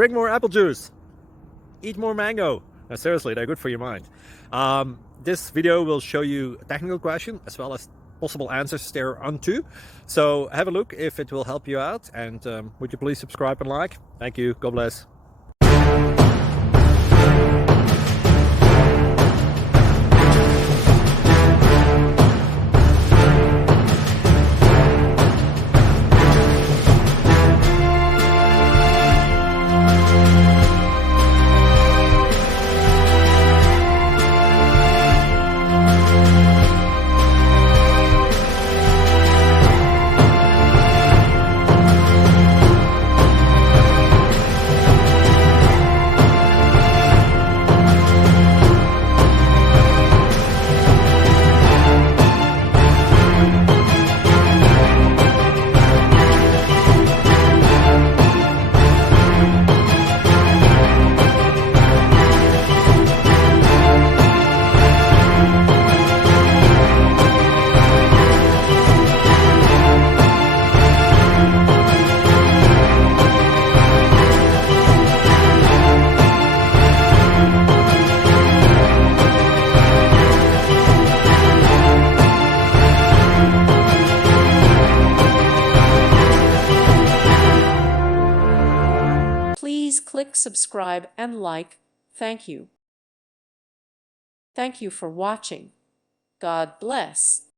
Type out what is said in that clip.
drink more apple juice, eat more mango. No, seriously, they're good for your mind. This video will show you a technical question as well as possible answers thereunto. So have a look if it will help you out, and would you please subscribe and like? Thank you. God bless. Please click subscribe and like. Thank you. Thank you for watching. God bless.